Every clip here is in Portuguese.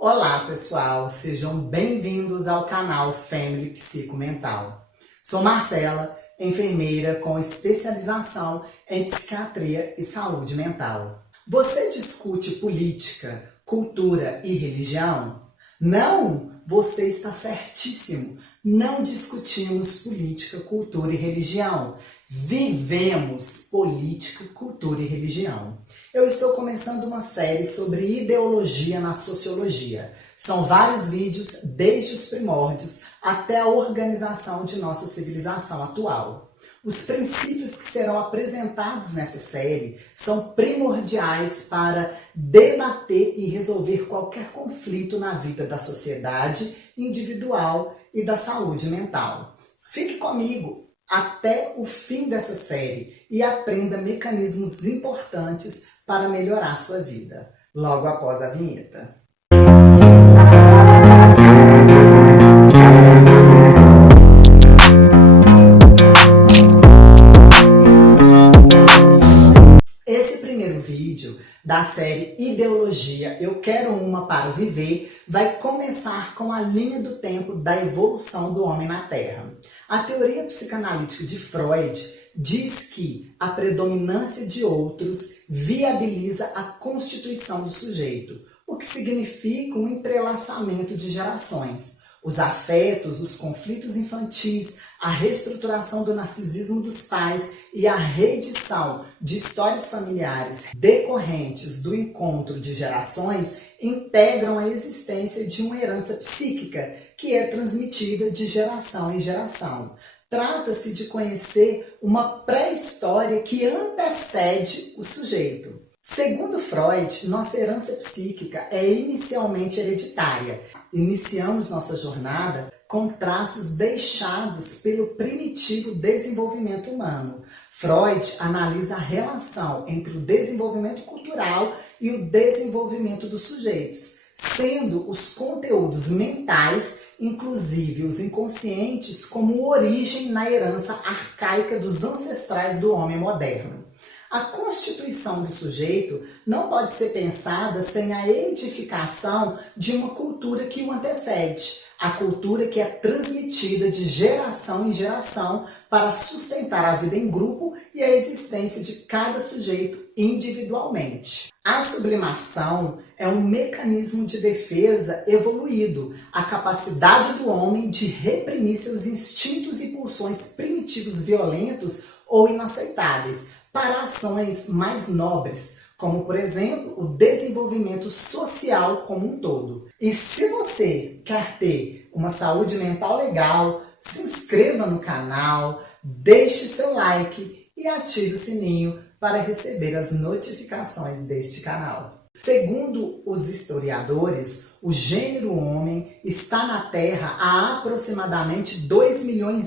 Olá pessoal, sejam bem-vindos ao canal Family Psicomental. Sou Marcela, enfermeira com especialização em psiquiatria e saúde mental. Você discute política, cultura e religião? Não, você está certíssimo. Não discutimos política, cultura e religião. Vivemos política, cultura e religião. Eu estou começando uma série sobre ideologia na sociologia. São vários vídeos, desde os primórdios até a organização de nossa civilização atual. Os princípios que serão apresentados nessa série são primordiais para debater e resolver qualquer conflito na vida da sociedade individual e da saúde mental. Fique comigo até o fim dessa série e aprenda mecanismos importantes para melhorar sua vida, logo após a vinheta. Esse primeiro vídeo da série Ideologia, Eu Quero Uma para Viver, vai começar com a linha do tempo da evolução do homem na Terra. A teoria psicanalítica de Freud diz que a predominância de outros viabiliza a constituição do sujeito, o que significa um entrelaçamento de gerações. Os afetos, os conflitos infantis, a reestruturação do narcisismo dos pais e a reedição de histórias familiares decorrentes do encontro de gerações integram a existência de uma herança psíquica que é transmitida de geração em geração. Trata-se de conhecer uma pré-história que antecede o sujeito. Segundo Freud, nossa herança psíquica é inicialmente hereditária. Iniciamos nossa jornada com traços deixados pelo primitivo desenvolvimento humano. Freud analisa a relação entre o desenvolvimento cultural e o desenvolvimento dos sujeitos, sendo os conteúdos mentais, inclusive os inconscientes, como origem na herança arcaica dos ancestrais do homem moderno. A constituição do sujeito não pode ser pensada sem a edificação de uma cultura que o antecede, a cultura que é transmitida de geração em geração para sustentar a vida em grupo e a existência de cada sujeito individualmente. A sublimação é um mecanismo de defesa evoluído, a capacidade do homem de reprimir seus instintos e pulsões primitivos violentos ou inaceitáveis para ações mais nobres, como, por exemplo, o desenvolvimento social como um todo. E se você quer ter uma saúde mental legal, se inscreva no canal, deixe seu like e ative o sininho para receber as notificações deste canal. Segundo os historiadores, o gênero homem está na Terra há aproximadamente 2,5 milhões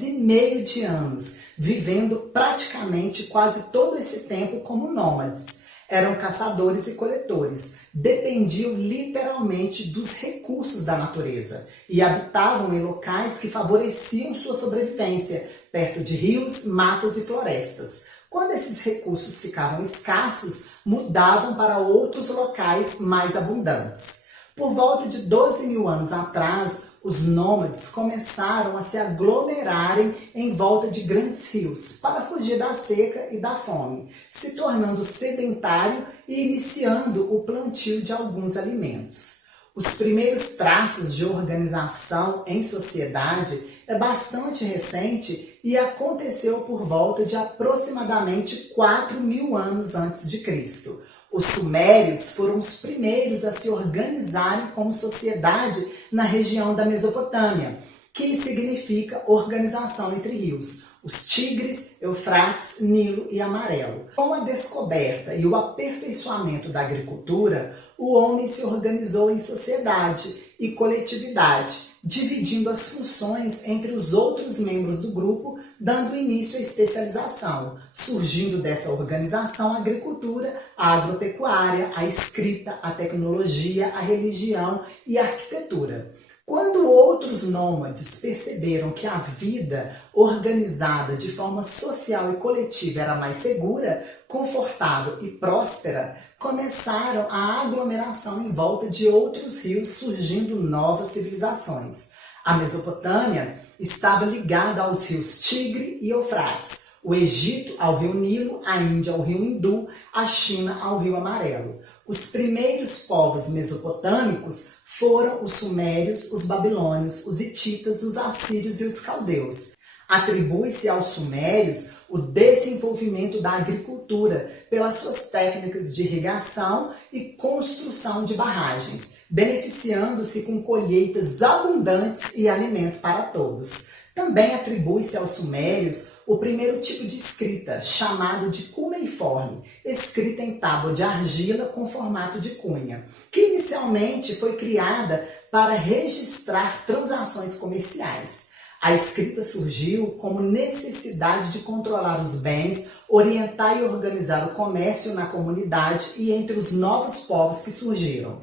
de anos, vivendo praticamente quase todo esse tempo como nômades. Eram caçadores e coletores, dependiam literalmente dos recursos da natureza e habitavam em locais que favoreciam sua sobrevivência, perto de rios, matas e florestas. Quando esses recursos ficavam escassos, mudavam para outros locais mais abundantes. Por volta de 12 mil anos atrás, os nômades começaram a se aglomerarem em volta de grandes rios para fugir da seca e da fome, se tornando sedentário e iniciando o plantio de alguns alimentos. Os primeiros traços de organização em sociedade é bastante recente e aconteceu por volta de aproximadamente 4.000 anos antes de Cristo. Os sumérios foram os primeiros a se organizarem como sociedade na região da Mesopotâmia, que significa organização entre rios, os Tigres, Eufrates, Nilo e Amarelo. Com a descoberta e o aperfeiçoamento da agricultura, o homem se organizou em sociedade e coletividade, dividindo as funções entre os outros membros do grupo, dando início à especialização, surgindo dessa organização a agricultura, a agropecuária, a escrita, a tecnologia, a religião e a arquitetura. Quando outros nômades perceberam que a vida organizada de forma social e coletiva era mais segura, confortável e próspera, começaram a aglomeração em volta de outros rios, surgindo novas civilizações. A Mesopotâmia estava ligada aos rios Tigre e Eufrates, o Egito ao rio Nilo, a Índia ao rio Hindu, a China ao rio Amarelo. Os primeiros povos mesopotâmicos foram os sumérios, os babilônios, os hititas, os assírios e os caldeus. Atribui-se aos sumérios o desenvolvimento da agricultura pelas suas técnicas de irrigação e construção de barragens, beneficiando-se com colheitas abundantes e alimento para todos. Também atribui-se aos sumérios o primeiro tipo de escrita, chamado de cuneiforme, escrita em tábua de argila com formato de cunha, que inicialmente foi criada para registrar transações comerciais. A escrita surgiu como necessidade de controlar os bens, orientar e organizar o comércio na comunidade e entre os novos povos que surgiram.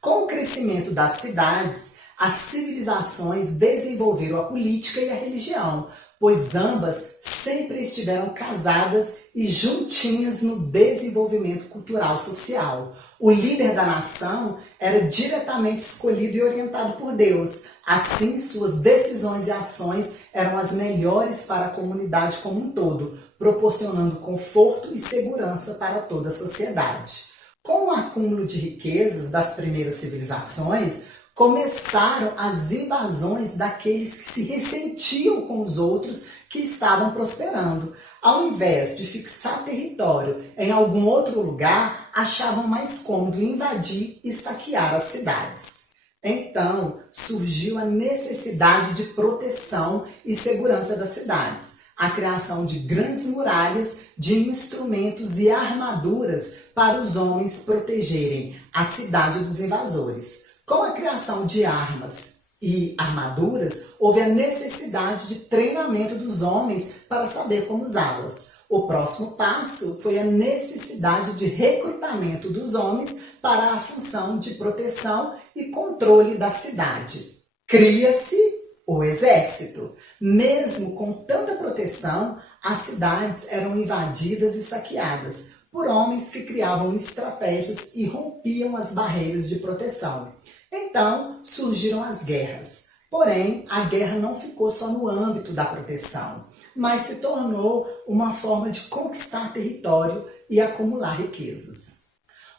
Com o crescimento das cidades, as civilizações desenvolveram a política e a religião, pois ambas sempre estiveram casadas e juntinhas no desenvolvimento cultural social. O líder da nação era diretamente escolhido e orientado por Deus. Assim, suas decisões e ações eram as melhores para a comunidade como um todo, proporcionando conforto e segurança para toda a sociedade. Com o acúmulo de riquezas das primeiras civilizações, começaram as invasões daqueles que se ressentiam com os outros que estavam prosperando. Ao invés de fixar território em algum outro lugar, achavam mais cômodo invadir e saquear as cidades. Então, surgiu a necessidade de proteção e segurança das cidades, a criação de grandes muralhas, de instrumentos e armaduras para os homens protegerem a cidade dos invasores. Com a criação de armas e armaduras, houve a necessidade de treinamento dos homens para saber como usá-las. O próximo passo foi a necessidade de recrutamento dos homens para a função de proteção e controle da cidade. Cria-se o exército. Mesmo com tanta proteção, as cidades eram invadidas e saqueadas por homens que criavam estratégias e rompiam as barreiras de proteção. Então surgiram as guerras. Porém, a guerra não ficou só no âmbito da proteção, mas se tornou uma forma de conquistar território e acumular riquezas.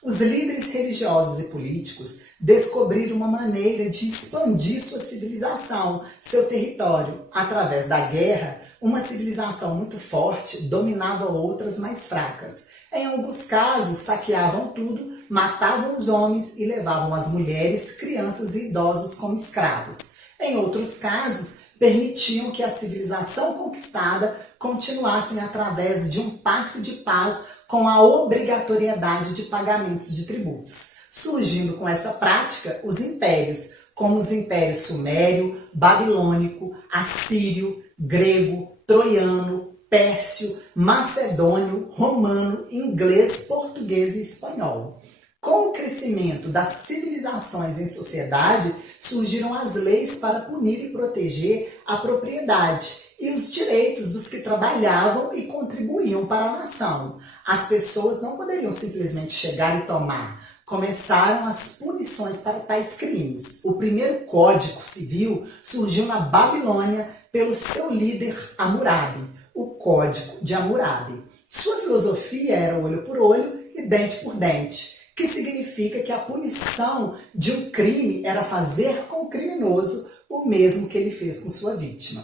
Os líderes religiosos e políticos descobriram uma maneira de expandir sua civilização, seu território. Através da guerra, uma civilização muito forte dominava outras mais fracas. Em alguns casos, saqueavam tudo, matavam os homens e levavam as mulheres, crianças e idosos como escravos. Em outros casos, permitiam que a civilização conquistada continuasse através de um pacto de paz com a obrigatoriedade de pagamentos de tributos. Surgindo com essa prática os impérios, como os impérios sumério, babilônico, assírio, grego, troiano, pérsio, macedônio, romano, inglês, português e espanhol. Com o crescimento das civilizações em sociedade, surgiram as leis para punir e proteger a propriedade e os direitos dos que trabalhavam e contribuíam para a nação. As pessoas não poderiam simplesmente chegar e tomar. Começaram as punições para tais crimes. O primeiro código civil surgiu na Babilônia pelo seu líder Hammurabi, o Código de Hammurabi. Sua filosofia era olho por olho e dente por dente, que significa que a punição de um crime era fazer com o criminoso o mesmo que ele fez com sua vítima.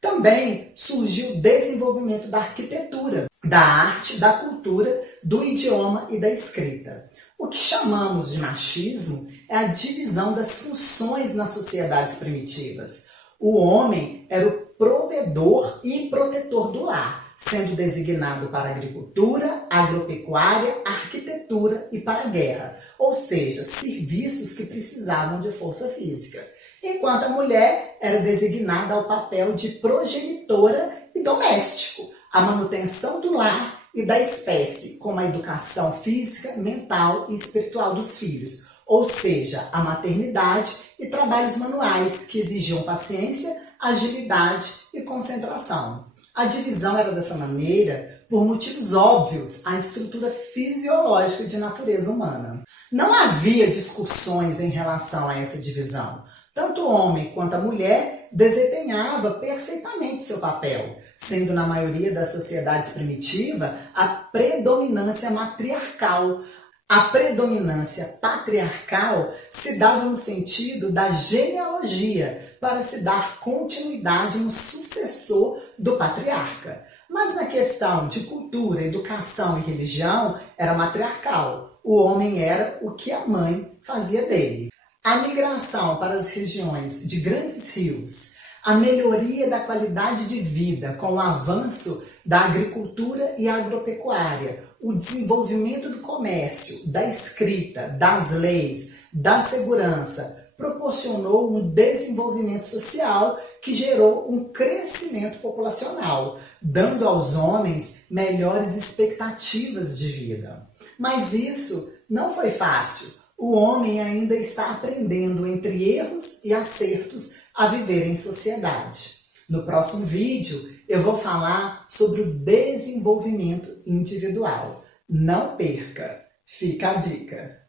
Também surgiu o desenvolvimento da arquitetura, da arte, da cultura, do idioma e da escrita. O que chamamos de machismo é a divisão das funções nas sociedades primitivas. O homem era o provedor e protetor do lar, sendo designado para a agricultura, agropecuária, arquitetura e para a guerra, ou seja, serviços que precisavam de força física. Enquanto a mulher era designada ao papel de progenitora e doméstico. a manutenção do lar e da espécie, como a educação física, mental e espiritual dos filhos, ou seja, a maternidade e trabalhos manuais que exigiam paciência, agilidade e concentração. A divisão era dessa maneira por motivos óbvios à estrutura fisiológica de natureza humana. Não havia discussões em relação a essa divisão. Tanto o homem quanto a mulher desempenhava perfeitamente seu papel, sendo na maioria das sociedades primitivas a predominância matriarcal. A predominância patriarcal se dava no sentido da genealogia, para se dar continuidade no sucessor do patriarca. Mas na questão de cultura, educação e religião, era matriarcal. O homem era o que a mãe fazia dele. A migração para as regiões de grandes rios, a melhoria da qualidade de vida com o avanço da agricultura e agropecuária, o desenvolvimento do comércio, da escrita, das leis, da segurança, proporcionou um desenvolvimento social que gerou um crescimento populacional, dando aos homens melhores expectativas de vida. Mas isso não foi fácil. O homem ainda está aprendendo entre erros e acertos a viver em sociedade. No próximo vídeo, eu vou falar sobre o desenvolvimento individual. Não perca! Fica a dica!